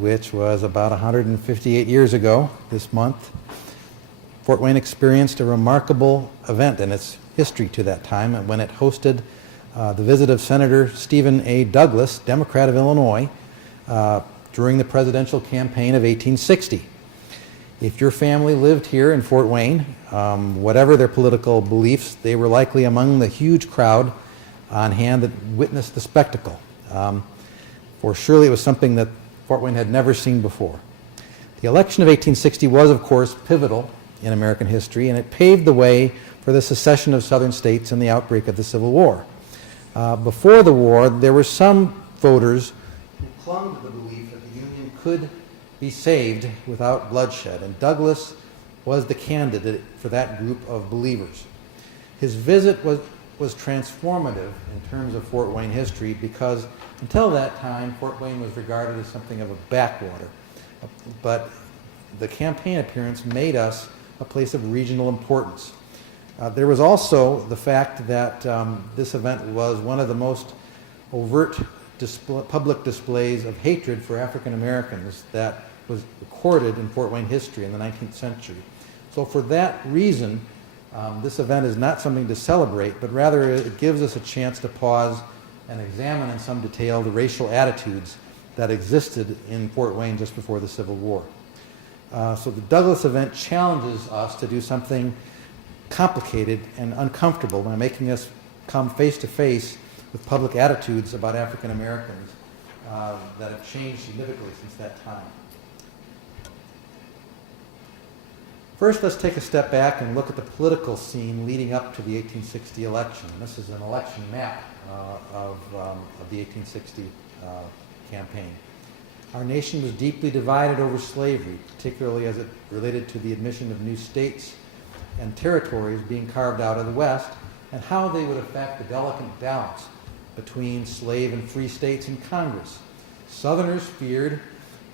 which was about 158 years ago this month, Fort Wayne experienced a remarkable event in its history to that time when it hosted the visit of Senator Stephen A. Douglas, Democrat of Illinois, during the presidential campaign of 1860. If your family lived here in Fort Wayne, whatever their political beliefs, they were likely among the huge crowd on hand that witnessed the spectacle. For surely it was something that Fort Wayne had never seen before. The election of 1860 was, of course, pivotal in American history, and it paved the way for the secession of southern states and the outbreak of the Civil War. Before the war, there were some voters who clung to the belief that the Union could be saved without bloodshed, and Douglas was the candidate for that group of believers. His visit was transformative in terms of Fort Wayne history because until that time, Fort Wayne was regarded as something of a backwater. But the campaign appearance made us a place of regional importance. There was also the fact that this event was one of the most overt public displays of hatred for African Americans that was recorded in Fort Wayne history in the 19th century. So for that reason, this event is not something to celebrate, but rather it gives us a chance to pause and examine in some detail the racial attitudes that existed in Fort Wayne just before the Civil War. So the Douglas event challenges us to do something complicated and uncomfortable by making us come face to face with public attitudes about African Americans that have changed significantly since that time. First, let's take a step back and look at the political scene leading up to the 1860 election. This is an election map of the 1860 campaign. Our nation was deeply divided over slavery, particularly as it related to the admission of new states and territories being carved out of the West, and how they would affect the delicate balance between slave and free states in Congress. Southerners feared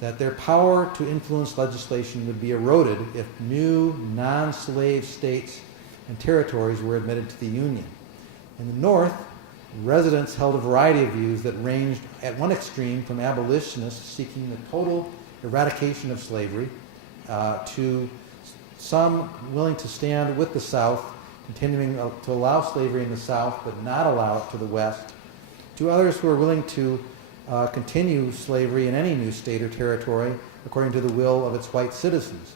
that their power to influence legislation would be eroded if new non-slave states and territories were admitted to the Union. In the North, residents held a variety of views that ranged at one extreme from abolitionists seeking the total eradication of slavery to some willing to stand with the South, continuing to allow slavery in the South but not allow it to the West, to others who were willing to continue slavery in any new state or territory according to the will of its white citizens.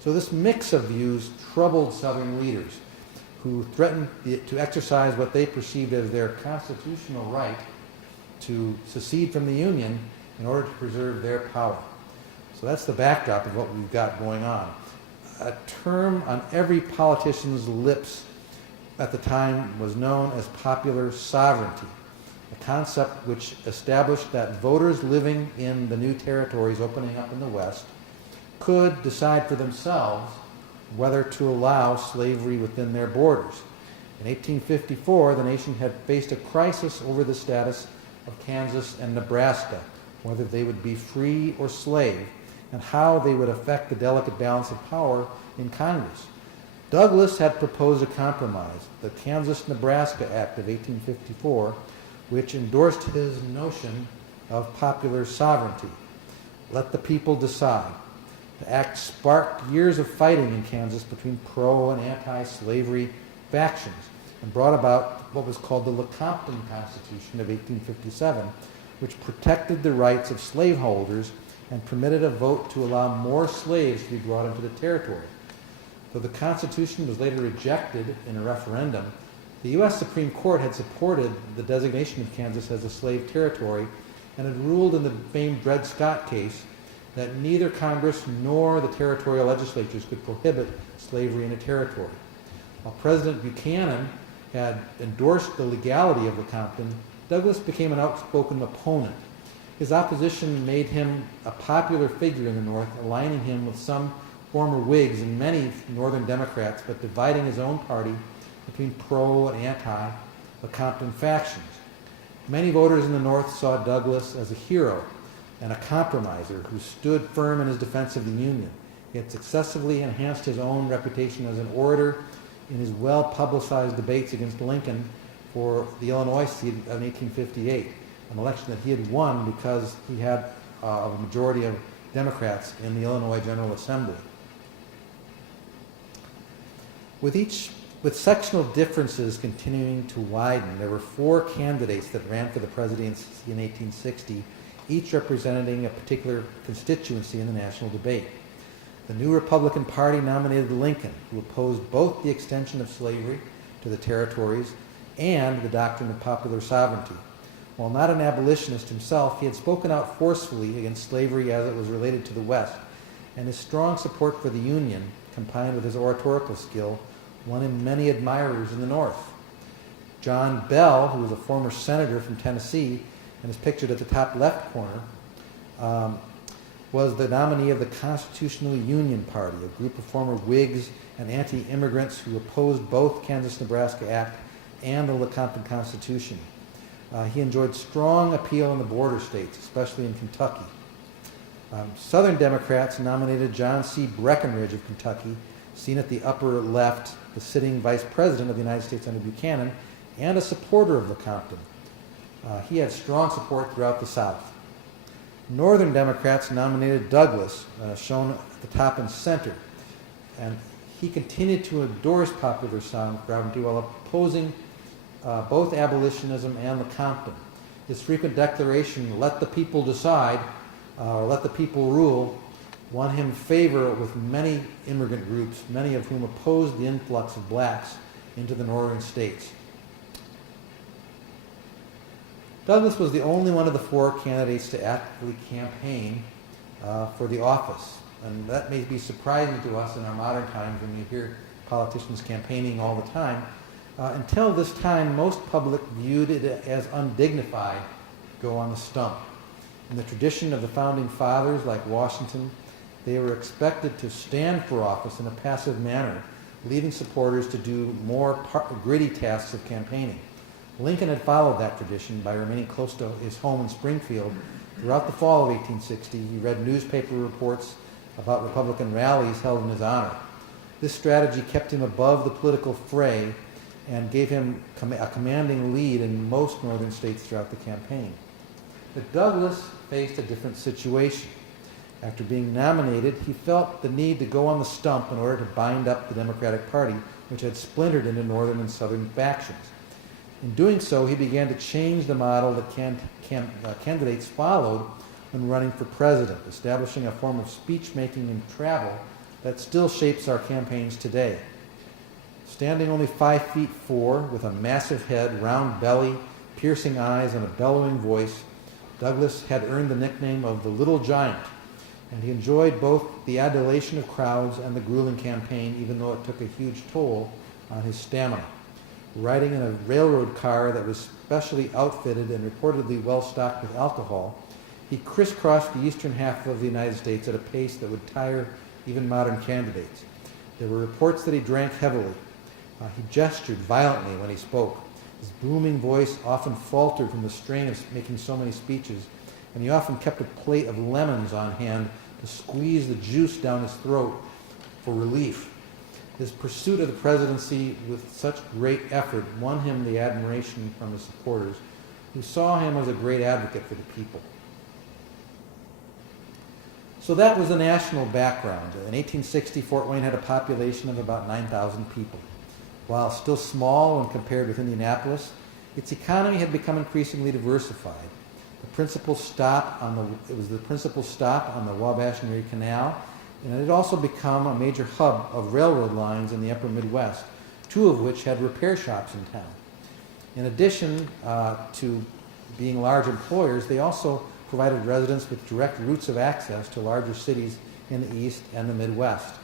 So this mix of views troubled Southern leaders who threatened to exercise what they perceived as their constitutional right to secede from the Union in order to preserve their power. So that's the backdrop of what we've got going on. A term on every politician's lips at the time was known as popular sovereignty, a concept which established that voters living in the new territories opening up in the West could decide for themselves whether to allow slavery within their borders. In 1854, the nation had faced a crisis over the status of Kansas and Nebraska, whether they would be free or slave, and how they would affect the delicate balance of power in Congress. Douglas had proposed a compromise, the Kansas-Nebraska Act of 1854, which endorsed his notion of popular sovereignty. Let the people decide. The act sparked years of fighting in Kansas between pro and anti-slavery factions and brought about what was called the Lecompton Constitution of 1857, which protected the rights of slaveholders and permitted a vote to allow more slaves to be brought into the territory. Though the Constitution was later rejected in a referendum, the U.S. Supreme Court had supported the designation of Kansas as a slave territory and had ruled in the famed Dred Scott case that neither Congress nor the territorial legislatures could prohibit slavery in a territory. While President Buchanan had endorsed the legality of Lecompton, Douglas became an outspoken opponent. His opposition made him a popular figure in the North, aligning him with some former Whigs and many Northern Democrats, but dividing his own party between pro and anti-Lecompton factions. Many voters in the North saw Douglas as a hero and a compromiser who stood firm in his defense of the Union. He had successfully enhanced his own reputation as an orator in his well-publicized debates against Lincoln for the Illinois seat in 1858, an election that he had won because he had of a majority of Democrats in the Illinois General Assembly. With sectional differences continuing to widen, there were 4 candidates that ran for the presidency in 1860, each representing a particular constituency in the national debate. The new Republican Party nominated Lincoln, who opposed both the extension of slavery to the territories and the doctrine of popular sovereignty. While not an abolitionist himself, he had spoken out forcefully against slavery as it was related to the West, and his strong support for the Union, combined with his oratorical skill, won him many admirers in the North. John Bell, who was a former senator from Tennessee and is pictured at the top left corner, was the nominee of the Constitutional Union Party, a group of former Whigs and anti-immigrants who opposed both Kansas-Nebraska Act and the Lecompton Constitution. He enjoyed strong appeal in the border states, especially in Kentucky. Southern Democrats nominated John C. Breckinridge of Kentucky, seen at the upper left, the sitting vice president of the United States under Buchanan, and a supporter of Lecompton. He had strong support throughout the South. Northern Democrats nominated Douglas, shown at the top and center, and he continued to endorse popular sovereignty while opposing both abolitionism and Lecompton. His frequent declaration, "Let the people decide," or "Let the people rule," won him favor with many immigrant groups, many of whom opposed the influx of blacks into the northern states. Douglas was the only one of the 4 candidates to actively campaign for the office. And that may be surprising to us in our modern times when you hear politicians campaigning all the time. Until this time, most public viewed it as undignified to go on the stump. In the tradition of the founding fathers like Washington, they were expected to stand for office in a passive manner, leaving supporters to do more gritty tasks of campaigning. Lincoln had followed that tradition by remaining close to his home in Springfield. Throughout the fall of 1860, he read newspaper reports about Republican rallies held in his honor. This strategy kept him above the political fray and gave him a commanding lead in most northern states throughout the campaign. But Douglas faced a different situation. After being nominated, he felt the need to go on the stump in order to bind up the Democratic Party, which had splintered into northern and southern factions. In doing so, he began to change the model that candidates followed when running for president, establishing a form of speech-making and travel that still shapes our campaigns today. Standing only 5'4", with a massive head, round belly, piercing eyes, and a bellowing voice, Douglas had earned the nickname of the Little Giant, and he enjoyed both the adulation of crowds and the grueling campaign, even though it took a huge toll on his stamina. Riding in a railroad car that was specially outfitted and reportedly well stocked with alcohol, he crisscrossed the eastern half of the United States at a pace that would tire even modern candidates. There were reports that he drank heavily. He gestured violently when he spoke. His booming voice often faltered from the strain of making so many speeches, and he often kept a plate of lemons on hand to squeeze the juice down his throat for relief. His pursuit of the presidency with such great effort won him the admiration from his supporters, who saw him as a great advocate for the people. So that was the national background. In 1860, Fort Wayne had a population of about 9,000 people. While still small when compared with Indianapolis, its economy had become increasingly diversified. It was the principal stop on the Wabash and Erie Canal, and it had also become a major hub of railroad lines in the upper Midwest, 2 of which had repair shops in town. In addition to being large employers, they also provided residents with direct routes of access to larger cities in the East and the Midwest.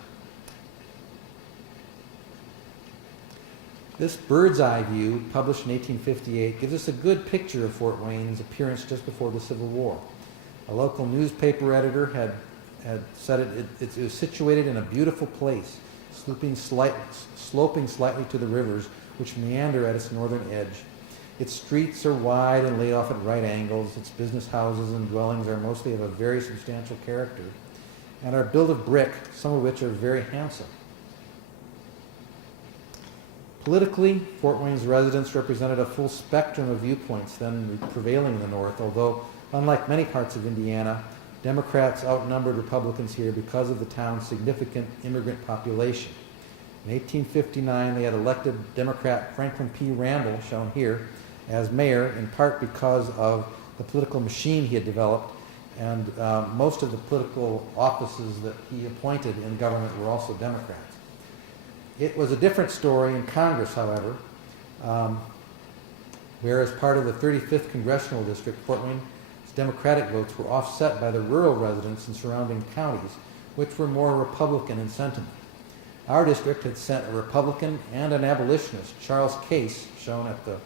This bird's eye view, published in 1858, gives us a good picture of Fort Wayne's appearance just before the Civil War. A local newspaper editor had said it was situated in a beautiful place, sloping slightly to the rivers, which meander at its northern edge. Its streets are wide and laid off at right angles. Its business houses and dwellings are mostly of a very substantial character and are built of brick, some of which are very handsome. Politically, Fort Wayne's residents represented a full spectrum of viewpoints then prevailing in the North, although, unlike many parts of Indiana, Democrats outnumbered Republicans here because of the town's significant immigrant population. In 1859, they had elected Democrat Franklin P. Randall, shown here, as mayor, in part because of the political machine he had developed, and most of the political offices that he appointed in government were also Democrats. It was a different story in Congress, however, where as part of the 35th Congressional District, Fort Wayne's Democratic votes were offset by the rural residents in surrounding counties, which were more Republican in sentiment. Our district had sent a Republican and an abolitionist, Charles Case, shown at the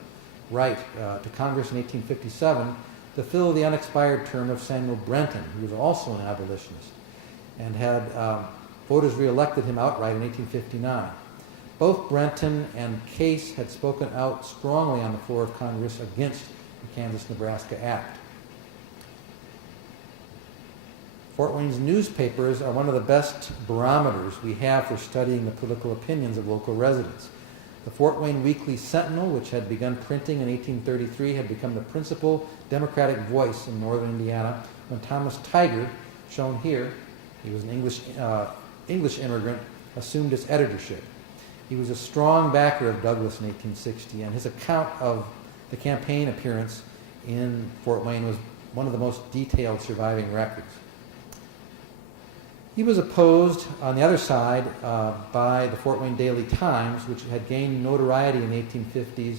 right, to Congress in 1857 to fill the unexpired term of Samuel Brenton, who was also an abolitionist, and had voters reelected him outright in 1859. Both Brenton and Case had spoken out strongly on the floor of Congress against the Kansas-Nebraska Act. Fort Wayne's newspapers are one of the best barometers we have for studying the political opinions of local residents. The Fort Wayne Weekly Sentinel, which had begun printing in 1833, had become the principal Democratic voice in northern Indiana when Thomas Tiger, shown here, he was an English immigrant, assumed its editorship. He was a strong backer of Douglas in 1860, and his account of the campaign appearance in Fort Wayne was one of the most detailed surviving records. He was opposed, on the other side, by the Fort Wayne Daily Times, which had gained notoriety in the 1850s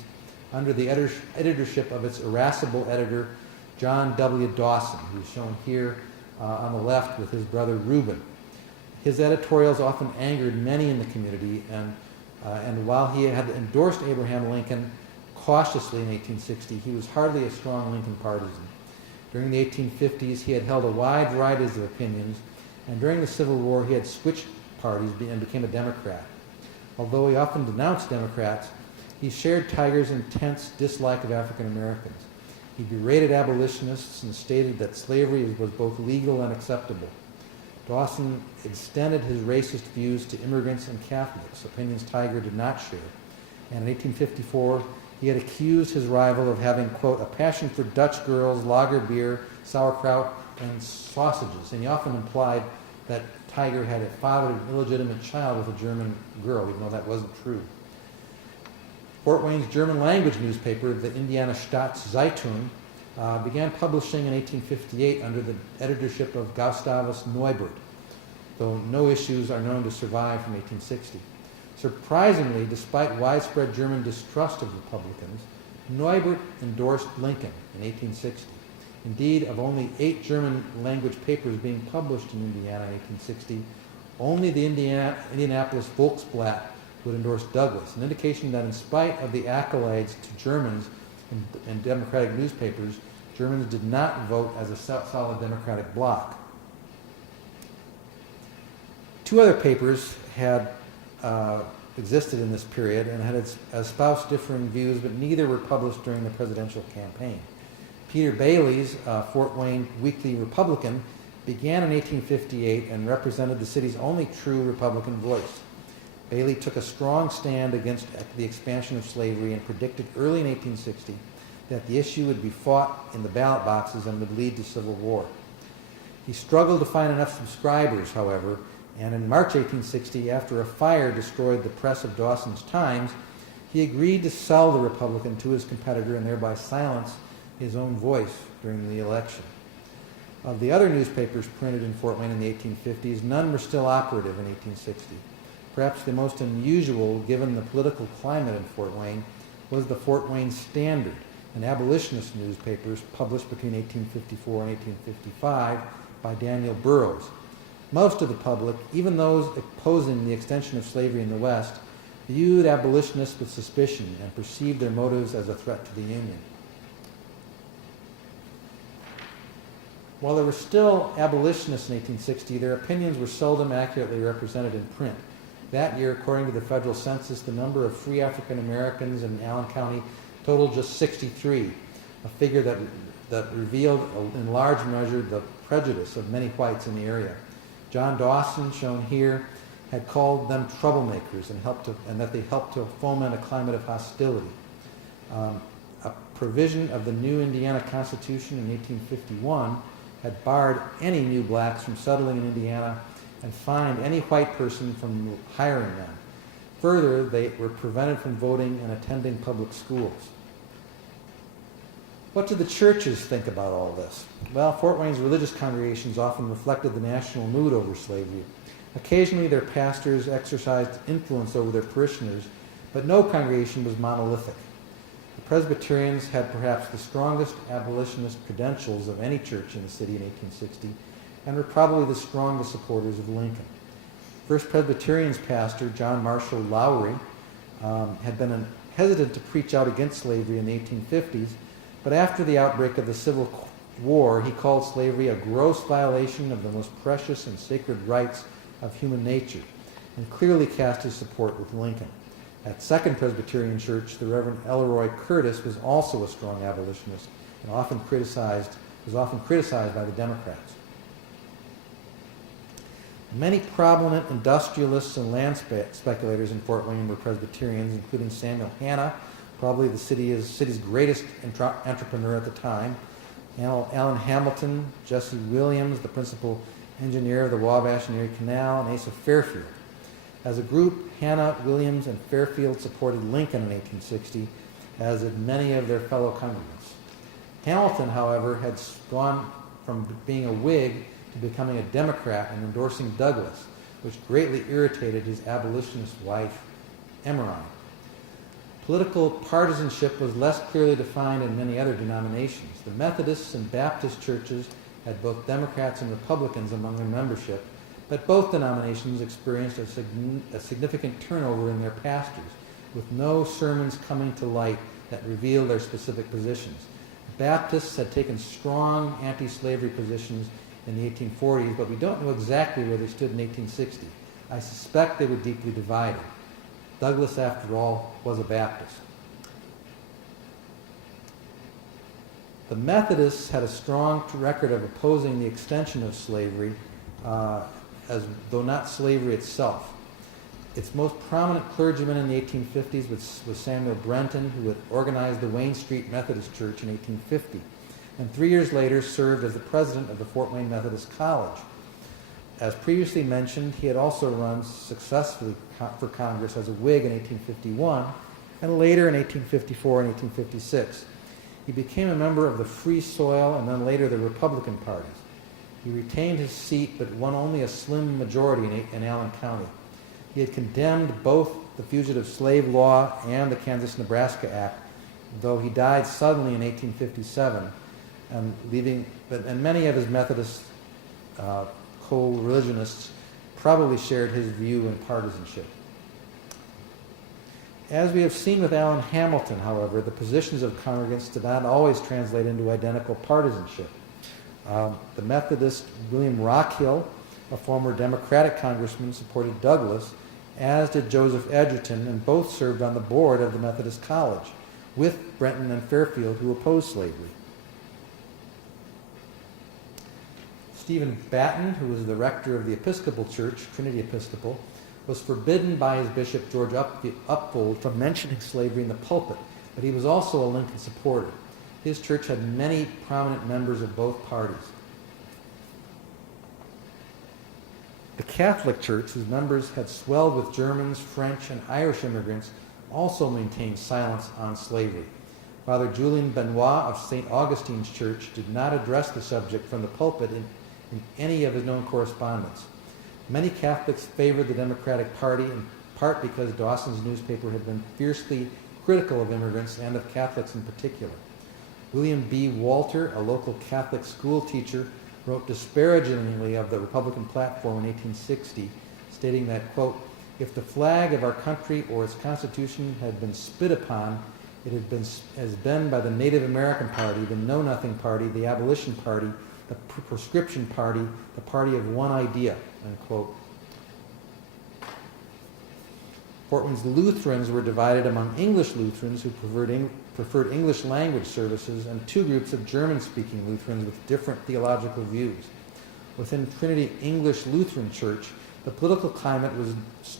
under the editorship of its irascible editor, John W. Dawson, who's shown here on the left with his brother Reuben. His editorials often angered many in the community, and while he had endorsed Abraham Lincoln cautiously in 1860, he was hardly a strong Lincoln partisan. During the 1850s, he had held a wide variety of opinions, and during the Civil War, he had switched parties and became a Democrat. Although he often denounced Democrats, he shared Tiger's intense dislike of African Americans. He berated abolitionists and stated that slavery was both legal and acceptable. Dawson extended his racist views to immigrants and Catholics, opinions Tiger did not share. And in 1854, he had accused his rival of having, quote, a passion for Dutch girls, lager beer, sauerkraut, and sausages. And he often implied that Tiger had fathered an illegitimate child with a German girl, even though that wasn't true. Fort Wayne's German language newspaper, the Indiana Staatszeitung, began publishing in 1858 under the editorship of Gustavus Neubert, though no issues are known to survive from 1860. Surprisingly, despite widespread German distrust of Republicans, Neubert endorsed Lincoln in 1860. Indeed, of only 8 German language papers being published in Indiana in 1860, only the Indianapolis Volksblatt would endorse Douglas, an indication that in spite of the accolades to Germans in Democratic newspapers, Germans did not vote as a solid Democratic bloc. 2 other papers had existed in this period and had espoused differing views, but neither were published during the presidential campaign. Peter Bailey's Fort Wayne Weekly Republican began in 1858 and represented the city's only true Republican voice. Bailey took a strong stand against the expansion of slavery and predicted early in 1860 that the issue would be fought in the ballot boxes and would lead to civil war. He struggled to find enough subscribers, however, and in March 1860, after a fire destroyed the press of Dawson's Times, he agreed to sell the Republican to his competitor and thereby silence his own voice during the election. Of the other newspapers printed in Fort Wayne in the 1850s, none were still operative in 1860. Perhaps the most unusual, given the political climate in Fort Wayne, was the Fort Wayne Standard, an abolitionist newspaper published between 1854 and 1855 by Daniel Burroughs. Most of the public, even those opposing the extension of slavery in the West, viewed abolitionists with suspicion and perceived their motives as a threat to the Union. While there were still abolitionists in 1860, their opinions were seldom accurately represented in print. That year, according to the federal census, the number of free African Americans in Allen County totaled just 63, a figure that revealed in large measure the prejudice of many whites in the area. John Dawson, shown here, had called them troublemakers and that they helped to foment a climate of hostility. A provision of the new Indiana Constitution in 1851 had barred any new blacks from settling in Indiana and fined any white person from hiring them. Further, they were prevented from voting and attending public schools. What did the churches think about all this? Well, Fort Wayne's religious congregations often reflected the national mood over slavery. Occasionally, their pastors exercised influence over their parishioners, but no congregation was monolithic. The Presbyterians had perhaps the strongest abolitionist credentials of any church in the city in 1860, and were probably the strongest supporters of Lincoln. First Presbyterian's pastor, John Marshall Lowry, had been hesitant to preach out against slavery in the 1850s, but after the outbreak of the Civil War, he called slavery a gross violation of the most precious and sacred rights of human nature, and clearly cast his support with Lincoln. At Second Presbyterian Church, the Reverend Elroy Curtis was also a strong abolitionist and was often criticized by the Democrats. Many prominent industrialists and land speculators in Fort Wayne were Presbyterians, including Samuel Hanna, probably the city's greatest entrepreneur at the time, Allen Hamilton, Jesse Williams, the principal engineer of the Wabash and Erie Canal, and Asa Fairfield. As a group, Hanna, Williams, and Fairfield supported Lincoln in 1860, as did many of their fellow congregants. Hamilton, however, had gone from being a Whig to becoming a Democrat and endorsing Douglas, which greatly irritated his abolitionist wife, Emmeline. Political partisanship was less clearly defined in many other denominations. The Methodists and Baptist churches had both Democrats and Republicans among their membership, but both denominations experienced a significant turnover in their pastors, with no sermons coming to light that revealed their specific positions. Baptists had taken strong anti-slavery positions in the 1840s, but we don't know exactly where they stood in 1860. I suspect they were deeply divided. Douglas, after all, was a Baptist. The Methodists had a strong record of opposing the extension of slavery, as though not slavery itself. Its most prominent clergyman in the 1850s was Samuel Brenton, who had organized the Wayne Street Methodist Church in 1850, and 3 years later served as the president of the Fort Wayne Methodist College. As previously mentioned, he had also run successfully for Congress as a Whig in 1851, and later in 1854 and 1856. He became a member of the Free Soil and then later the Republican parties. He retained his seat but won only a slim majority in Allen County. He had condemned both the Fugitive Slave Law and the Kansas-Nebraska Act, though he died suddenly in 1857, and many of his Methodist co-religionists probably shared his view in partisanship. As we have seen with Allen Hamilton, however, the positions of congregants did not always translate into identical partisanship. The Methodist William Rockhill, a former Democratic congressman, supported Douglas, as did Joseph Edgerton, and both served on the board of the Methodist College, with Brenton and Fairfield, who opposed slavery. Stephen Batten, who was the rector of the Episcopal Church, Trinity Episcopal, was forbidden by his bishop, George Upfold, from mentioning slavery in the pulpit, but he was also a Lincoln supporter. His church had many prominent members of both parties. The Catholic Church, whose members had swelled with Germans, French, and Irish immigrants, also maintained silence on slavery. Father Julian Benoit of St. Augustine's Church did not address the subject from the pulpit in any of his known correspondence. Many Catholics favored the Democratic Party, in part because Dawson's newspaper had been fiercely critical of immigrants and of Catholics in particular. William B. Walter, a local Catholic school teacher, wrote disparagingly of the Republican platform in 1860, stating that, quote, "If the flag of our country or its Constitution had been spit upon, it has been by the Native American Party, the Know Nothing Party, the Abolition Party, the Proscription Party, the party of one idea," end quote. Fort Wayne's Lutherans were divided among English Lutherans who preferred English language services and two groups of German-speaking Lutherans with different theological views. Within Trinity English Lutheran Church, the political climate was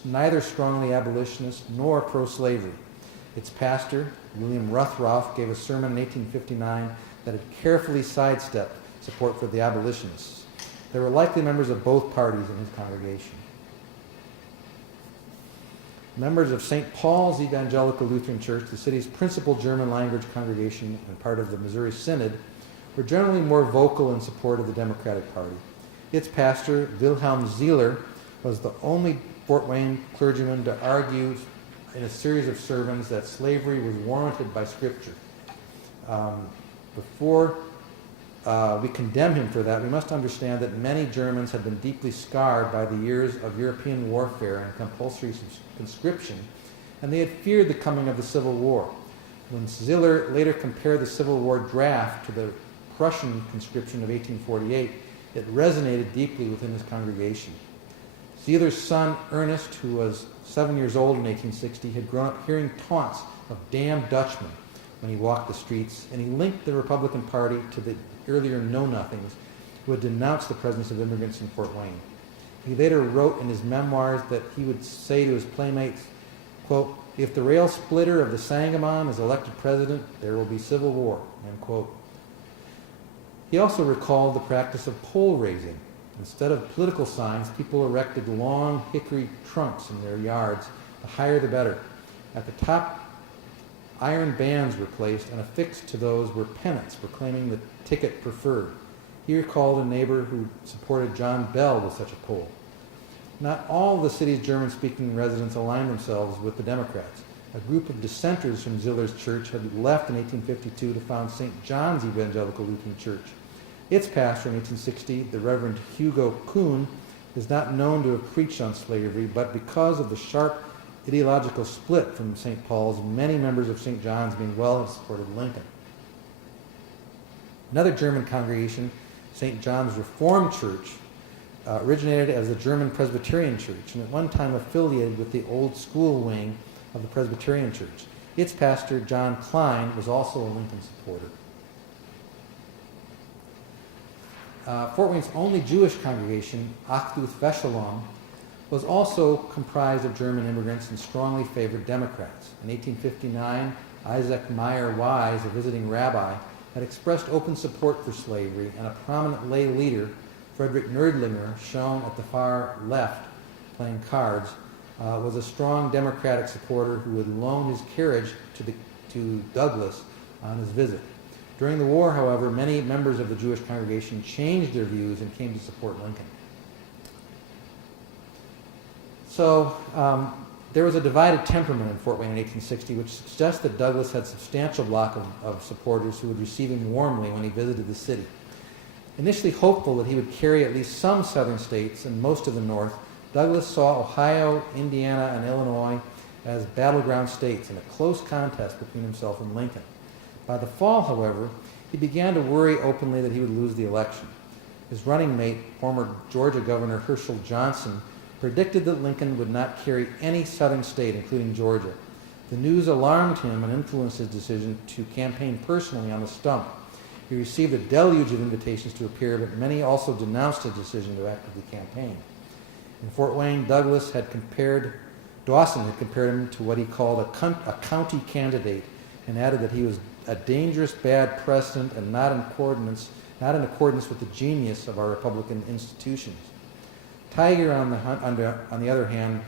neither strongly abolitionist nor pro-slavery. Its pastor, William Ruthroff, gave a sermon in 1859 that had carefully sidestepped support for the abolitionists. There were likely members of both parties in his congregation. Members of St. Paul's Evangelical Lutheran Church, the city's principal German language congregation and part of the Missouri Synod, were generally more vocal in support of the Democratic Party. Its pastor, Wilhelm Zieler, was the only Fort Wayne clergyman to argue in a series of sermons that slavery was warranted by Scripture. Before we condemn him for that, we must understand that many Germans had been deeply scarred by the years of European warfare and compulsory conscription, and they had feared the coming of the Civil War. When Ziller later compared the Civil War draft to the Prussian conscription of 1848, it resonated deeply within his congregation. Ziller's son, Ernest, who was 7 years old in 1860, had grown up hearing taunts of damned Dutchmen when he walked the streets, and he linked the Republican Party to the earlier Know-Nothings who had denounced the presence of immigrants in Fort Wayne. He later wrote in his memoirs that he would say to his playmates, quote, "If the rail splitter of the Sangamon is elected president, there will be civil war," end quote. He also recalled the practice of pole raising. Instead of political signs, people erected long hickory trunks in their yards. The higher the better. At the top, iron bands were placed, and affixed to those were pennants proclaiming the ticket preferred. He recalled a neighbor who supported John Bell with such a pole. Not all the city's German-speaking residents aligned themselves with the Democrats. A group of dissenters from Ziller's church had left in 1852 to found St. John's Evangelical Lutheran Church. Its pastor in 1860, the Reverend Hugo Kuhn, is not known to have preached on slavery, but because of the sharp ideological split from St. Paul's, many members of St. John's being well have supported Lincoln. Another German congregation, St. John's Reformed Church, originated as the German Presbyterian Church and at one time affiliated with the old school wing of the Presbyterian Church. Its pastor, John Klein, was also a Lincoln supporter. Fort Wayne's only Jewish congregation, Achduth Veshalom, was also comprised of German immigrants and strongly favored Democrats. In 1859, Isaac Meyer Wise, a visiting rabbi, had expressed open support for slavery, and a prominent lay leader, Frederick Nerdlinger, shown at the far left playing cards, was a strong Democratic supporter who would loan his carriage to Douglas on his visit. During the war, however, many members of the Jewish congregation changed their views and came to support Lincoln. So there was a divided temperament in Fort Wayne in 1860, which suggests that Douglas had a substantial block of supporters who would receive him warmly when he visited the city. Initially hopeful that he would carry at least some southern states and most of the North, Douglas saw Ohio, Indiana, and Illinois as battleground states in a close contest between himself and Lincoln. By the fall, however, he began to worry openly that he would lose the election. His running mate, former Georgia Governor Herschel Johnson, predicted that Lincoln would not carry any southern state, including Georgia. The news alarmed him and influenced his decision to campaign personally on the stump. He received a deluge of invitations to appear, but many also denounced his decision to actively campaign. In Fort Wayne, Dawson had compared him to what he called a county candidate, and added that he was a dangerous bad precedent and not in accordance with the genius of our Republican institutions. Tiger, on the other hand,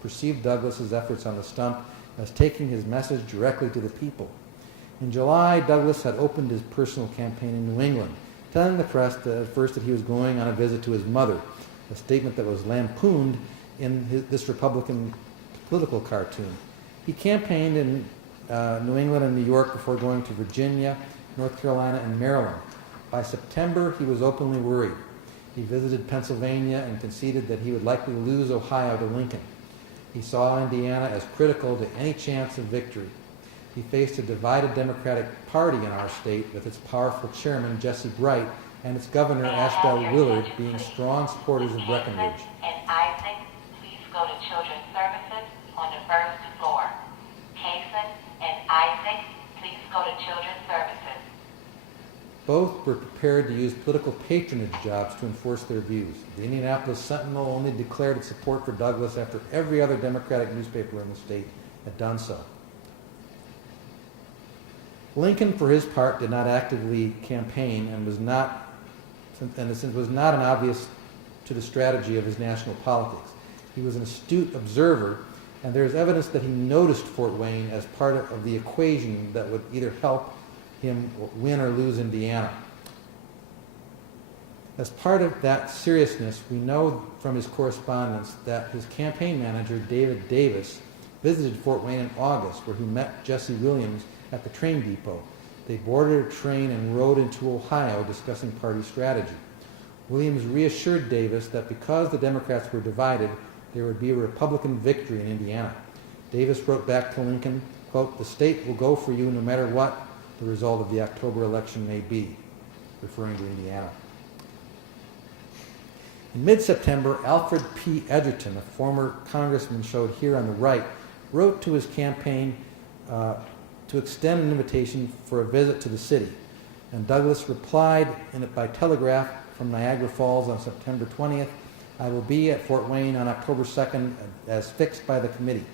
perceived Douglas's efforts on the stump as taking his message directly to the people. In July, Douglas had opened his personal campaign in New England, telling the press at first that he was going on a visit to his mother, a statement that was lampooned in this Republican political cartoon. He campaigned in New England and New York before going to Virginia, North Carolina, and Maryland. By September, he was openly worried. He visited Pennsylvania and conceded that he would likely lose Ohio to Lincoln. He saw Indiana as critical to any chance of victory. He faced a divided Democratic Party in our state with its powerful chairman, Jesse Bright, and its governor, Ashbel Willard, being strong supporters of Breckinridge. And Isaac, please go to children's services on the first floor. Kason and Isaac, please go to children's services. Both were prepared to use political patronage jobs to enforce their views. The Indianapolis Sentinel only declared its support for Douglas after every other Democratic newspaper in the state had done so. Lincoln, for his part, did not actively campaign and was not and it was not an obvious to the strategy of his national politics. He was an astute observer, and there is evidence that he noticed Fort Wayne as part of the equation that would either help him win or lose Indiana. As part of that seriousness, we know from his correspondence that his campaign manager, David Davis, visited Fort Wayne in August, where he met Jesse Williams at the train depot. They boarded a train and rode into Ohio discussing party strategy. Williams reassured Davis that because the Democrats were divided, there would be a Republican victory in Indiana. Davis wrote back to Lincoln, quote, "The state will go for you no matter what the result of the October election may be," referring to Indiana. In mid-September, Alfred P Edgerton, a former congressman showed here on the right, wrote to his campaign to extend an invitation for a visit to the city. And Douglas replied by telegraph from Niagara Falls on September 20th, "I will be at Fort Wayne on October 2nd as fixed by the committee."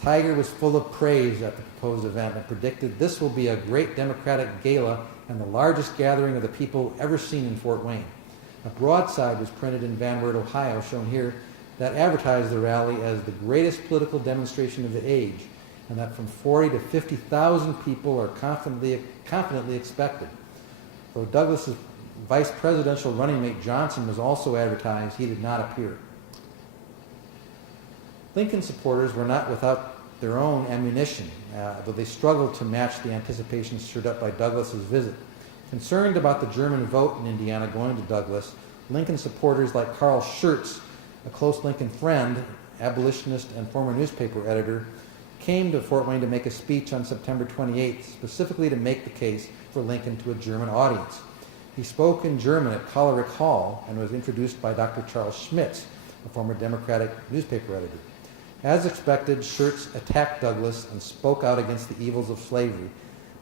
Tiger was full of praise at the proposed event and predicted this will be a great Democratic gala and the largest gathering of the people ever seen in Fort Wayne. A broadside was printed in Van Wert, Ohio, shown here, that advertised the rally as the greatest political demonstration of the age, and that from 40 to 50,000 people are confidently expected. Though Douglas's vice presidential running mate Johnson was also advertised, he did not appear. Lincoln supporters were not without their own ammunition, though they struggled to match the anticipation stirred up by Douglas's visit. Concerned about the German vote in Indiana going to Douglas, Lincoln supporters like Carl Schurz, a close Lincoln friend, abolitionist and former newspaper editor, came to Fort Wayne to make a speech on September 28th, specifically to make the case for Lincoln to a German audience. He spoke in German at Coleridge Hall and was introduced by Dr. Charles Schmitz, a former Democratic newspaper editor. As expected, Schurz attacked Douglas and spoke out against the evils of slavery,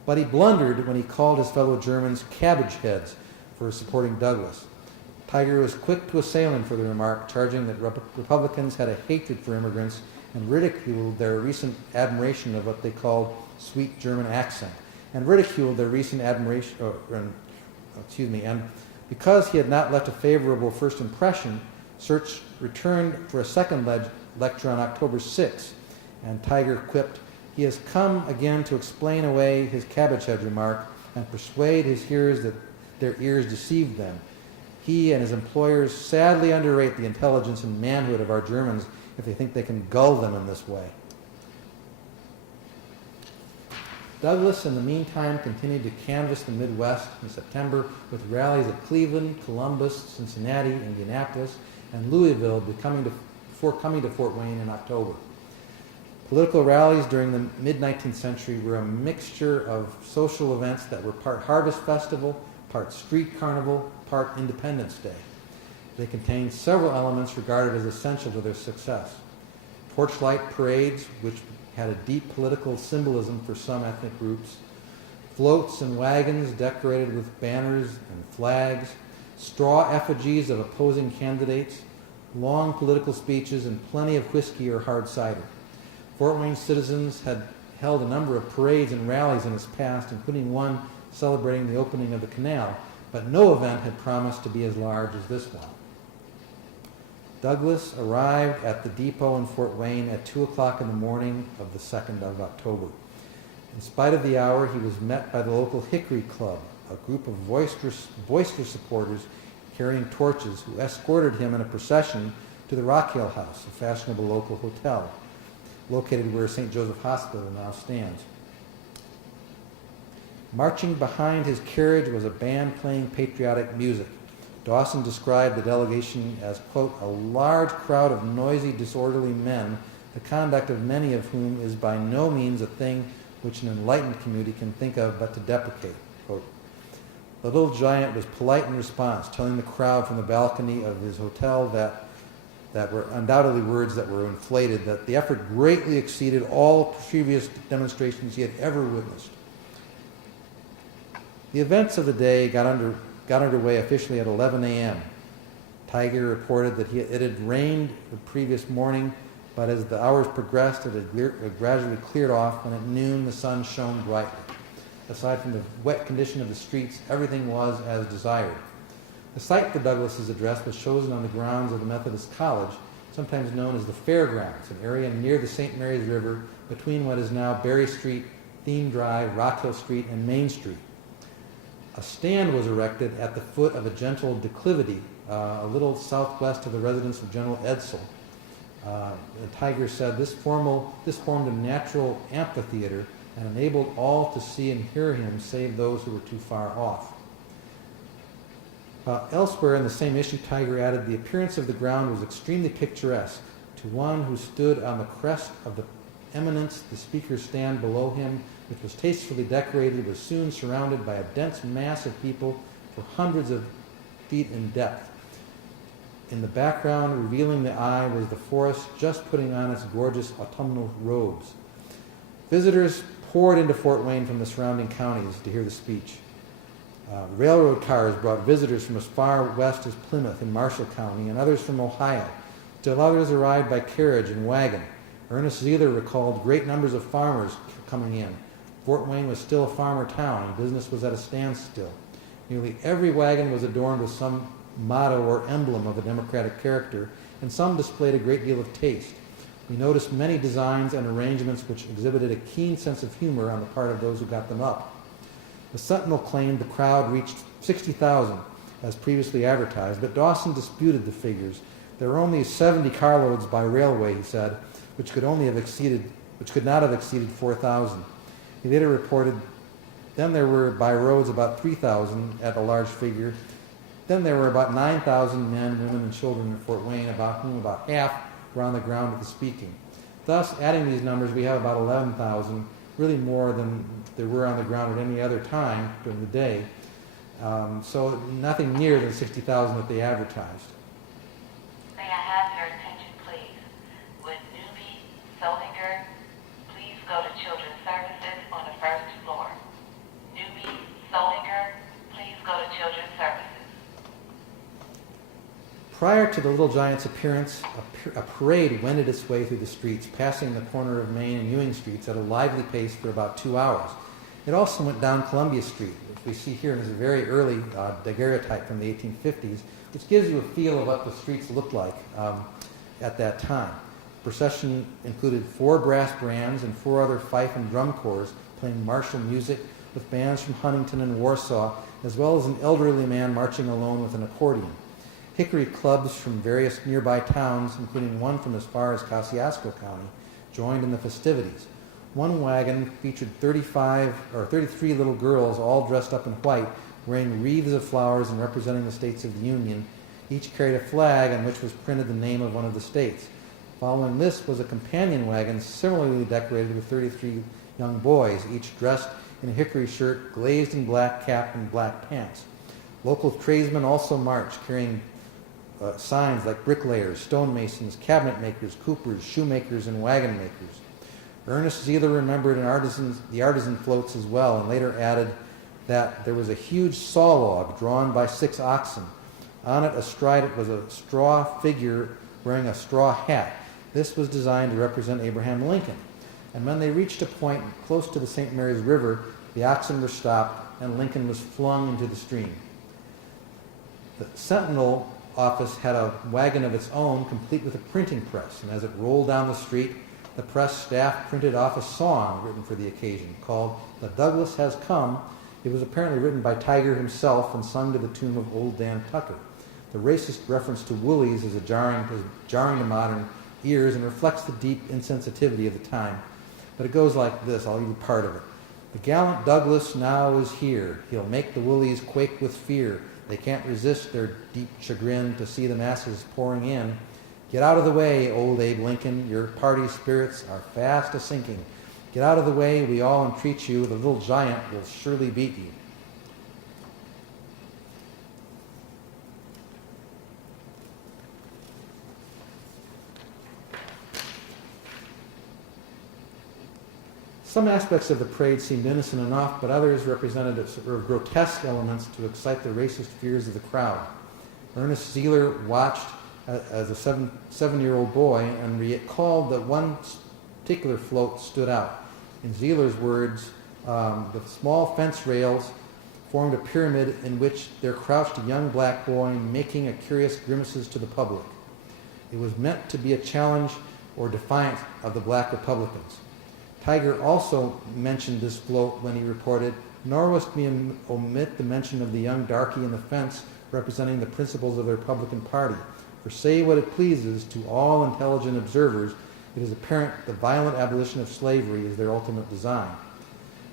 but he blundered when he called his fellow Germans cabbage heads for supporting Douglas. Tiger was quick to assail him for the remark, charging that Republicans had a hatred for immigrants and ridiculed their recent admiration of what they called sweet German accent, and because he had not left a favorable first impression, Schurz returned for a second lecture on October 6th, and Tiger quipped, "He has come again to explain away his cabbage head remark and persuade his hearers that their ears deceived them. He and his employers sadly underrate the intelligence and manhood of our Germans if they think they can gull them in this way." Douglas, in the meantime, continued to canvass the Midwest in September with rallies at Cleveland, Columbus, Cincinnati, Indianapolis, and Louisville before coming to Fort Wayne in October. Political rallies during the mid-19th century were a mixture of social events that were part Harvest Festival, part Street Carnival, part Independence Day. They contained several elements regarded as essential to their success. Torchlight parades, which had a deep political symbolism for some ethnic groups, floats and wagons decorated with banners and flags, straw effigies of opposing candidates, long political speeches, and plenty of whiskey or hard cider. Fort Wayne citizens had held a number of parades and rallies in its past, including one celebrating the opening of the canal, but no event had promised to be as large as this one. Douglas arrived at the depot in Fort Wayne at 2 o'clock in the morning of the 2nd of October. In spite of the hour, he was met by the local Hickory Club, a group of boisterous supporters carrying torches who escorted him in a procession to the Rock Hill House, a fashionable local hotel, located where St. Joseph Hospital now stands. Marching behind his carriage was a band playing patriotic music. Dawson described the delegation as, quote, "a large crowd of noisy, disorderly men, the conduct of many of whom is by no means a thing which an enlightened community can think of but to deprecate." Quote. The little giant was polite in response, telling the crowd from the balcony of his hotel that were undoubtedly words that were inflated, that the effort greatly exceeded all previous demonstrations he had ever witnessed. The events of the day got underway officially at 11 a.m. Tiger reported that it had rained the previous morning, but as the hours progressed, it had gradually cleared off, and at noon the sun shone brightly. aside from the wet condition of the streets, everything was as desired. The site for Douglas's address was chosen on the grounds of the Methodist College, sometimes known as the Fairgrounds, an area near the St. Mary's River between what is now Berry Street, Theme Drive, Rock Hill Street, and Main Street. A stand was erected at the foot of a gentle declivity, a little southwest of the residence of General Edsel. The Tiger said this formed a natural amphitheater and enabled all to see and hear him, save those who were too far off. Elsewhere in the same issue, Tiger added, the appearance of the ground was extremely picturesque. To one who stood on the crest of the eminence, the speaker's stand below him, which was tastefully decorated, was soon surrounded by a dense mass of people for hundreds of feet in depth. In the background, revealing the eye, was the forest just putting on its gorgeous autumnal robes. Visitors poured into Fort Wayne from the surrounding counties to hear the speech. Railroad cars brought visitors from as far west as Plymouth in Marshall County and others from Ohio. Still others arrived by carriage and wagon. Ernest Zeeler recalled great numbers of farmers coming in. Fort Wayne was still a farmer town and business was at a standstill. Nearly every wagon was adorned with some motto or emblem of a democratic character, and some displayed a great deal of taste. We noticed many designs and arrangements which exhibited a keen sense of humor on the part of those who got them up. The Sentinel claimed the crowd reached 60,000, as previously advertised, but Dawson disputed the figures. There were only 70 carloads by railway, he said, which could not have exceeded 4,000. He later reported, then there were by roads about 3,000 at a large figure. Then there were about 9,000 men, women, and children in Fort Wayne, about whom about half were on the ground at the speaking. Thus, adding these numbers, we have about 11,000, really more than there were on the ground at any other time during the day. So nothing near the 60,000 that they advertised. May I have your attention, please? Would Newbie Solinger please go to Children's Services on the first floor? Newbie Solinger, please go to Children's Services. Prior to the Little Giant's appearance, a parade wended its way through the streets, passing the corner of Main and Ewing Streets at a lively pace for about 2 hours. It also went down Columbia Street, which we see here is a very early daguerreotype from the 1850s, which gives you a feel of what the streets looked like at that time. The procession included 4 brass bands and 4 other fife and drum corps playing martial music with bands from Huntington and Warsaw, as well as an elderly man marching alone with an accordion. Hickory clubs from various nearby towns, including one from as far as Kosciuszko County, joined in the festivities. One wagon featured 33 little girls, all dressed up in white, wearing wreaths of flowers and representing the states of the Union. Each carried a flag on which was printed the name of one of the states. Following this was a companion wagon similarly decorated with 33 young boys, each dressed in a hickory shirt, glazed in black cap and black pants. Local tradesmen also marched, carrying signs like bricklayers, stonemasons, cabinet makers, coopers, shoemakers, and wagon makers. Ernest Zeeler remembered the artisan floats as well, and later added that there was a huge saw log drawn by 6 oxen. On it, astride it, was a straw figure wearing a straw hat. This was designed to represent Abraham Lincoln. And when they reached a point close to the St. Mary's River, the oxen were stopped, and Lincoln was flung into the stream. The Sentinel office had a wagon of its own, complete with a printing press, and as it rolled down the street, the press staff printed off a song written for the occasion called "The Douglas Has Come." It was apparently written by Tiger himself and sung to the tune of Old Dan Tucker. The racist reference to woolies is jarring to modern ears and reflects the deep insensitivity of the time. But it goes like this, I'll give you part of it. The gallant Douglas now is here. He'll make the woolies quake with fear. They can't resist their deep chagrin to see the masses pouring in. Get out of the way, old Abe Lincoln. Your party spirits are fast a-sinking. Get out of the way, we all entreat you. The little giant will surely beat you. Some aspects of the parade seemed innocent enough, but others represented sort of grotesque elements to excite the racist fears of the crowd. Ernest Zeeler watched as a seven-year-old boy and recalled that one particular float stood out. In Zeeler's words, The small fence rails formed a pyramid in which there crouched a young black boy making a curious grimaces to the public. It was meant to be a challenge or defiance of the black Republicans. Tiger also mentioned this float when he reported, "Nor must we omit the mention of the young darky in the fence representing the principles of the Republican Party. For say what it pleases, to all intelligent observers, it is apparent the violent abolition of slavery is their ultimate design."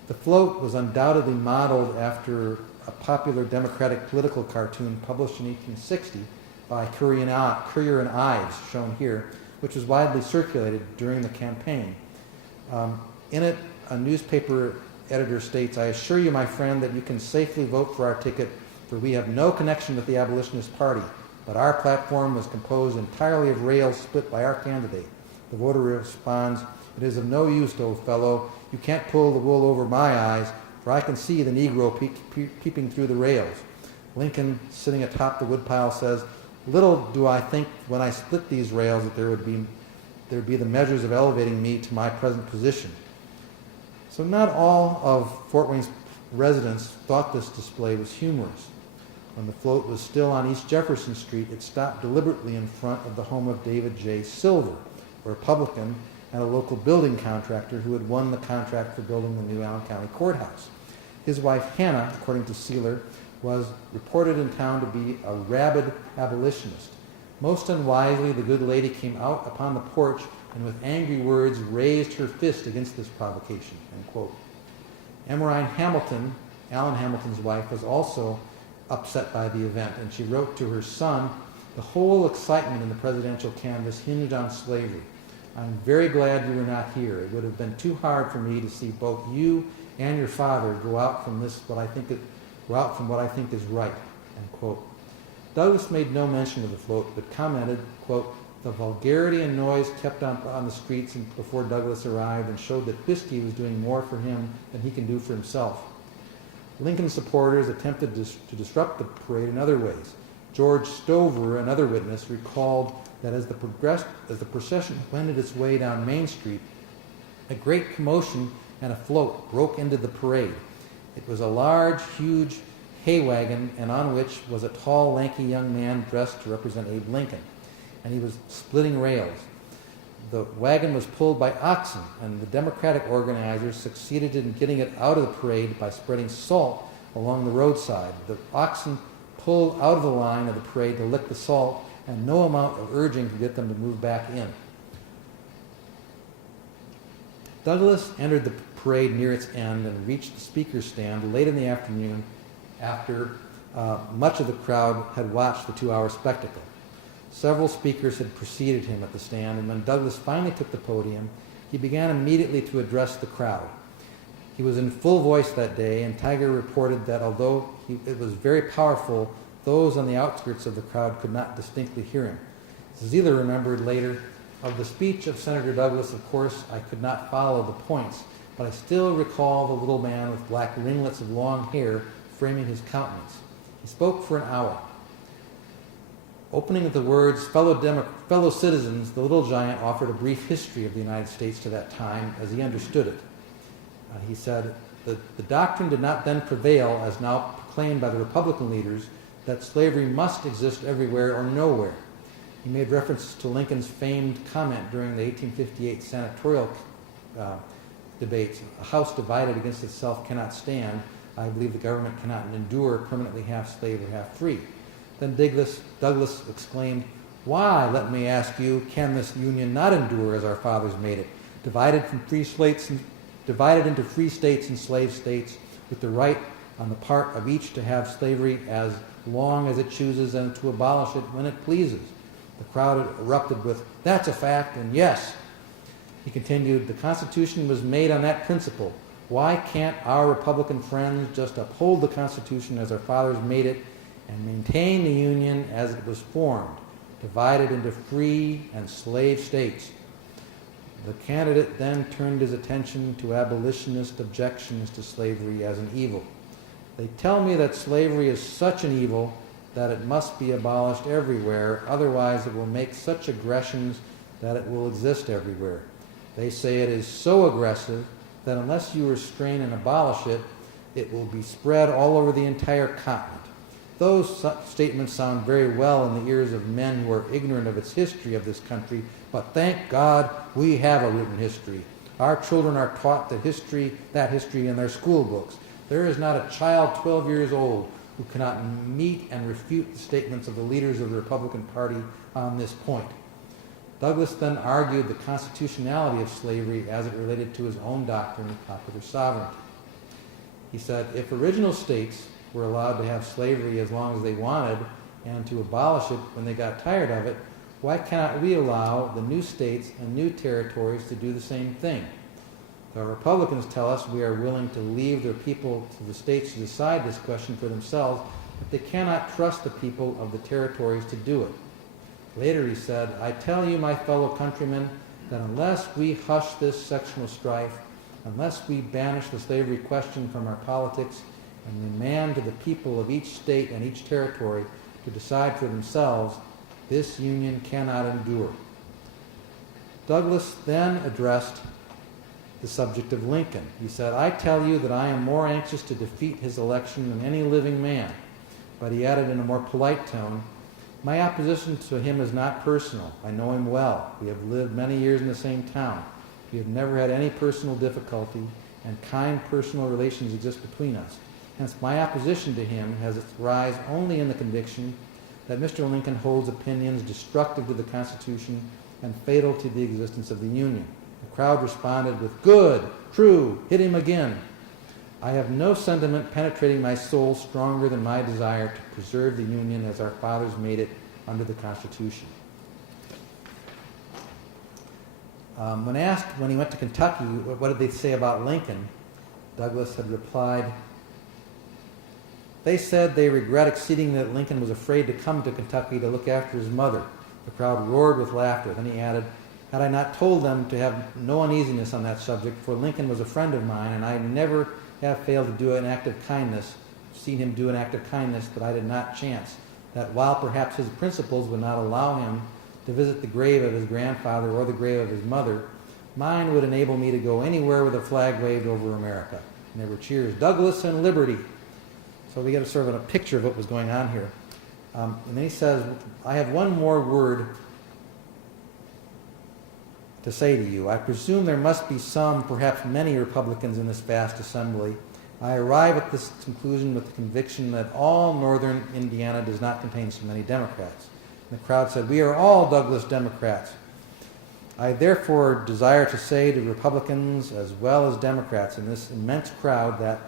The float was undoubtedly modeled after a popular Democratic political cartoon published in 1860 by Currier and Ives, shown here, which was widely circulated during the campaign. In it, a newspaper editor states, "I assure you, my friend, that you can safely vote for our ticket, for we have no connection with the abolitionist party, but our platform was composed entirely of rails split by our candidate." The voter responds, "It is of no use, old fellow. You can't pull the wool over my eyes, for I can see the Negro peeping through the rails." Lincoln, sitting atop the woodpile, says, "Little do I think when I split these rails that there would be the measures of elevating me to my present position." So not all of Fort Wayne's residents thought this display was humorous. When the float was still on East Jefferson Street, it stopped deliberately in front of the home of David J. Silver, a Republican and a local building contractor who had won the contract for building the new Allen County Courthouse. His wife Hannah, according to Sealer, was reported in town to be a rabid abolitionist. Most unwisely, the good lady came out upon the porch and with angry words raised her fist against this provocation, end quote. Emmeline Hamilton, Alan Hamilton's wife, was also upset by the event, and she wrote to her son, "The whole excitement in the presidential canvass hinged on slavery. I'm very glad you were not here. It would have been too hard for me to see both you and your father go out from what I think is right," end quote. Douglas made no mention of the float, but commented, quote, "The vulgarity and noise kept on the streets before Douglas arrived and showed that whiskey was doing more for him than he can do for himself." Lincoln supporters attempted to disrupt the parade in other ways. George Stover, another witness, recalled that as the procession wended its way down Main Street, a great commotion and a float broke into the parade. It was a large, huge hay wagon, and on which was a tall, lanky young man dressed to represent Abe Lincoln, and he was splitting rails. The wagon was pulled by oxen, and the Democratic organizers succeeded in getting it out of the parade by spreading salt along the roadside. The oxen pulled out of the line of the parade to lick the salt, and no amount of urging could get them to move back in. Douglas entered the parade near its end and reached the speaker's stand late in the afternoon after much of the crowd had watched the 2-hour spectacle. Several speakers had preceded him at the stand, and when Douglas finally took the podium, he began immediately to address the crowd. He was in full voice that day, and Tiger reported that although it was very powerful, those on the outskirts of the crowd could not distinctly hear him. Zeeler remembered later, "Of the speech of Senator Douglas, of course, I could not follow the points, but I still recall the little man with black ringlets of long hair framing his countenance. He spoke for an hour. Opening with the words, fellow citizens, the little giant offered a brief history of the United States to that time as he understood it. He said, the doctrine did not then prevail, as now proclaimed by the Republican leaders, that slavery must exist everywhere or nowhere." He made references to Lincoln's famed comment during the 1858 senatorial debates, "A house divided against itself cannot stand. I believe the government cannot endure permanently half slave or half free." Then Douglas exclaimed, "Why, let me ask you, can this union not endure as our fathers made it, divided into free states and slave states, with the right on the part of each to have slavery as long as it chooses and to abolish it when it pleases?" The crowd erupted with, "That's a fact," and "Yes." He continued, "The Constitution was made on that principle. Why can't our Republican friends just uphold the Constitution as our fathers made it and maintain the Union as it was formed, divided into free and slave states?" The candidate then turned his attention to abolitionist objections to slavery as an evil. "They tell me that slavery is such an evil that it must be abolished everywhere, otherwise it will make such aggressions that it will exist everywhere. They say it is so aggressive that unless you restrain and abolish it, it will be spread all over the entire continent. Those statements sound very well in the ears of men who are ignorant of its history of this country, but thank God we have a written history. Our children are taught that history in their school books. There is not a child 12 years old who cannot meet and refute the statements of the leaders of the Republican Party on this point. Douglas then argued the constitutionality of slavery as it related to his own doctrine of popular sovereignty. He said, if original states were allowed to have slavery as long as they wanted and to abolish it when they got tired of it, why cannot we allow the new states and new territories to do the same thing? The Republicans tell us we are willing to leave their people to the states to decide this question for themselves, but they cannot trust the people of the territories to do it. Later he said, I tell you, my fellow countrymen, that unless we hush this sectional strife, unless we banish the slavery question from our politics and demand to the people of each state and each territory to decide for themselves, this union cannot endure. Douglas then addressed the subject of Lincoln. He said, I tell you that I am more anxious to defeat his election than any living man. But he added in a more polite tone, my opposition to him is not personal. I know him well. We have lived many years in the same town. We have never had any personal difficulty, and kind personal relations exist between us. Hence, my opposition to him has its rise only in the conviction that Mr. Lincoln holds opinions destructive to the Constitution and fatal to the existence of the Union. The crowd responded with, good, true, hit him again. I have no sentiment penetrating my soul stronger than my desire to preserve the Union as our fathers made it under the Constitution. When asked when he went to Kentucky, what did they say about Lincoln, Douglas had replied, they said they regret exceedingly that Lincoln was afraid to come to Kentucky to look after his mother. The crowd roared with laughter. Then he added, had I not told them to have no uneasiness on that subject, for Lincoln was a friend of mine, and I never have failed to do an act of kindness, seen him do an act of kindness that I did not chance, that while perhaps his principles would not allow him to visit the grave of his grandfather or the grave of his mother, mine would enable me to go anywhere with a flag waved over America. And there were cheers, Douglas and liberty. So we get a sort of a picture of what was going on here. And then he says, I have one more word to say to you. I presume there must be some, perhaps many Republicans in this vast assembly. I arrive at this conclusion with the conviction that all northern Indiana does not contain so many Democrats. And the crowd said, we are all Douglas Democrats. I therefore desire to say to Republicans as well as Democrats in this immense crowd that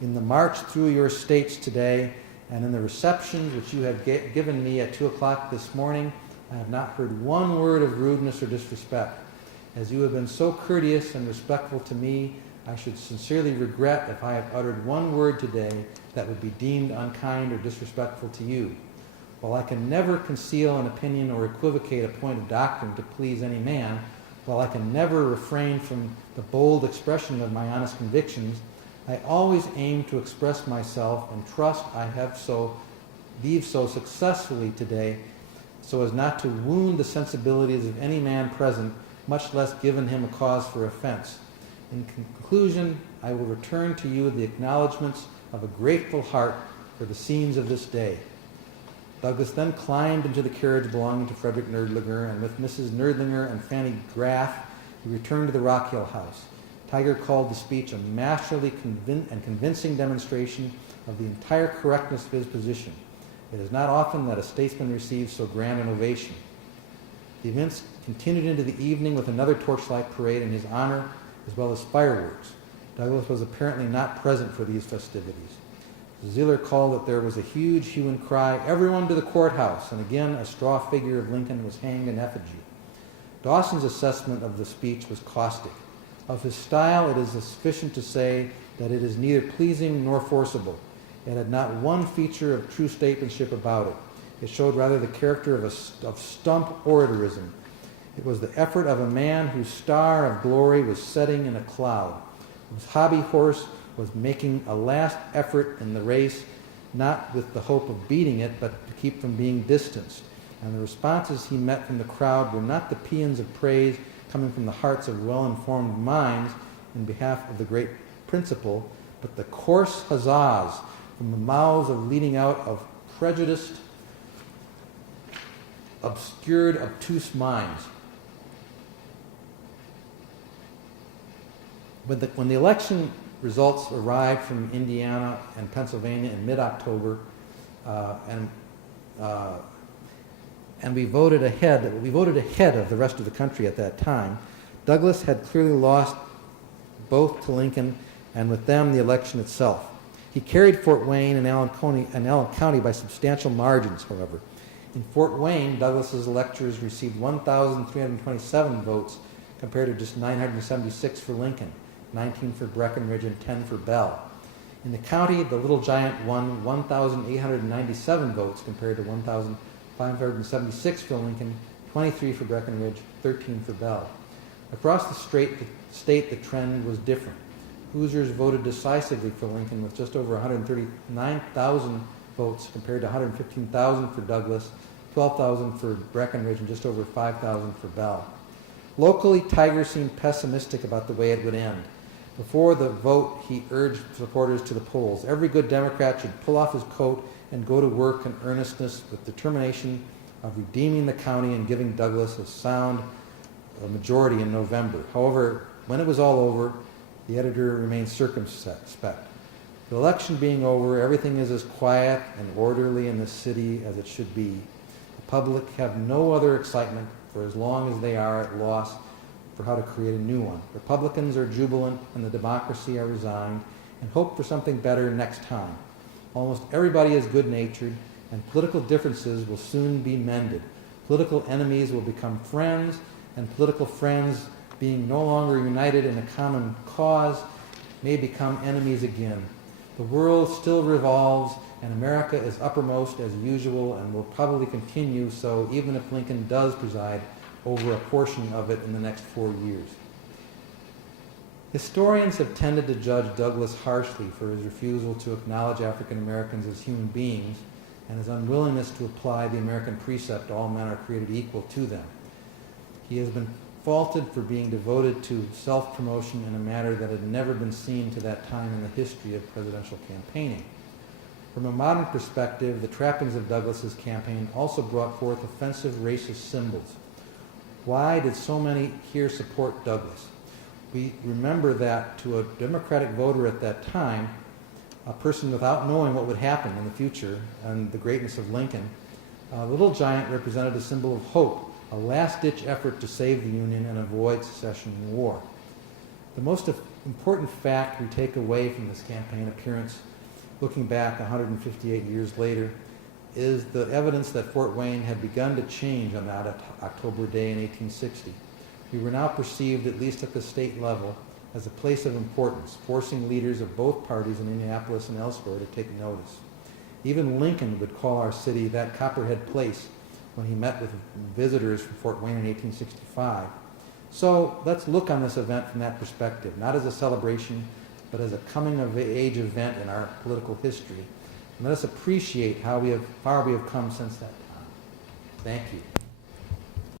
in the march through your states today and in the receptions which you have given me at 2 o'clock this morning, I have not heard one word of rudeness or disrespect. As you have been so courteous and respectful to me, I should sincerely regret if I have uttered one word today that would be deemed unkind or disrespectful to you. While I can never conceal an opinion or equivocate a point of doctrine to please any man, while I can never refrain from the bold expression of my honest convictions, I always aim to express myself and trust I have leave so successfully today so as not to wound the sensibilities of any man present, much less given him a cause for offense. In conclusion, I will return to you the acknowledgments of a grateful heart for the scenes of this day. Douglas then climbed into the carriage belonging to Frederick Nerdlinger, and with Mrs. Nerdlinger and Fanny Graff, he returned to the Rock Hill house. Tiger called the speech a masterly and convincing demonstration of the entire correctness of his position. It is not often that a statesman receives so grand an ovation. The events continued into the evening with another torchlight parade in his honor, as well as fireworks. Douglas was apparently not present for these festivities. Zeller called that there was a huge hue and cry, everyone to the courthouse, and again a straw figure of Lincoln was hanged in effigy. Dawson's assessment of the speech was caustic. Of his style, it is sufficient to say that it is neither pleasing nor forcible. It had not one feature of true statesmanship about it. It showed rather the character of stump oratorism. It was the effort of a man whose star of glory was setting in a cloud, whose hobby horse was making a last effort in the race, not with the hope of beating it, but to keep from being distanced. And the responses he met from the crowd were not the paeans of praise coming from the hearts of well-informed minds. in behalf of the great principle, but the coarse huzzas from the mouths of leading out of prejudiced, obscured, obtuse minds. But when the election results arrived from Indiana and Pennsylvania in mid-October, and we voted ahead of the rest of the country at that time, Douglas had clearly lost both to Lincoln, and with them the election itself. He carried Fort Wayne and Allen County by substantial margins, however. In Fort Wayne, Douglas's electors received 1,327 votes compared to just 976 for Lincoln, 19 for Breckinridge and 10 for Bell. In the county, the Little Giant won 1,897 votes compared to 1,576 for Lincoln, 23 for Breckinridge, 13 for Bell. Across the state, the trend was different. Hoosiers voted decisively for Lincoln with just over 139,000 votes compared to 115,000 for Douglas, 12,000 for Breckinridge, and just over 5,000 for Bell. Locally, Tiger seemed pessimistic about the way it would end. Before the vote, he urged supporters to the polls. Every good Democrat should pull off his coat and go to work in earnestness with determination of redeeming the county and giving Douglas a sound majority in November. However, when it was all over, the editor remained circumspect. The election being over, everything is as quiet and orderly in the city as it should be. The public have no other excitement for as long as they are at loss for how to create a new one. Republicans are jubilant and the democracy are resigned and hope for something better next time. Almost everybody is good-natured and political differences will soon be mended. Political enemies will become friends, and political friends, being no longer united in a common cause, may become enemies again. The world still revolves, and America is uppermost as usual and will probably continue so even if Lincoln does preside over a portion of it in the next 4 years. Historians have tended to judge Douglas harshly for his refusal to acknowledge African Americans as human beings and his unwillingness to apply the American precept, all men are created equal to them. He has been faulted for being devoted to self-promotion in a manner that had never been seen to that time in the history of presidential campaigning. From a modern perspective, the trappings of Douglas's campaign also brought forth offensive racist symbols. Why did so many here support Douglas? We remember that to a Democratic voter at that time, a person without knowing what would happen in the future and the greatness of Lincoln, Little Giant represented a symbol of hope, a last-ditch effort to save the Union and avoid secession war. The most important fact we take away from this campaign appearance, looking back 158 years later, is the evidence that Fort Wayne had begun to change on that October day in 1860. We were now perceived, at least at the state level, as a place of importance, forcing leaders of both parties in Indianapolis and elsewhere to take notice. Even Lincoln would call our city that Copperhead Place when he met with visitors from Fort Wayne in 1865. So let's look on this event from that perspective, not as a celebration, but as a coming-of-age event in our political history. And let us appreciate how far we have come since that time. Thank you.